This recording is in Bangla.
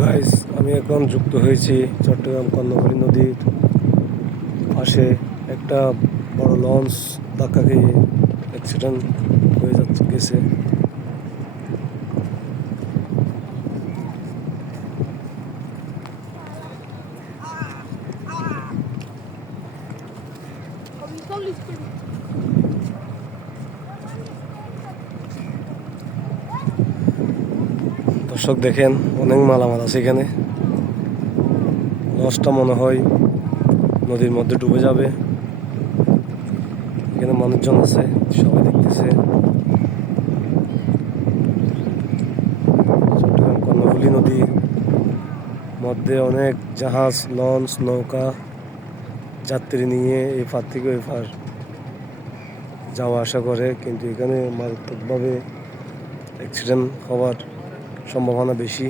গাইস, আমি এখন যুক্ত হয়েছি চট্টগ্রাম কর্ণফুলী নদীর পাশে। একটা বড় লঞ্চ ধাক্কা খেয়ে অ্যাক্সিডেন্ট হয়ে গেছে। দর্শক দেখেন, অনেক মালামাল আছে এখানে। লঞ্চটা মনে হয় নদীর মধ্যে ডুবে যাবে। এখানে মানুষজন আছে, সবাই দেখতেছে। চট্টগ্রাম কর্ণফুলী নদীর মধ্যে অনেক জাহাজ, লঞ্চ, নৌকা যাত্রী নিয়ে এই পার থেকে ওই পার যাওয়া আসা করে, কিন্তু এখানে মারাত্মকভাবে অ্যাক্সিডেন্ট হওয়ার সম্ভাবনা বেশি।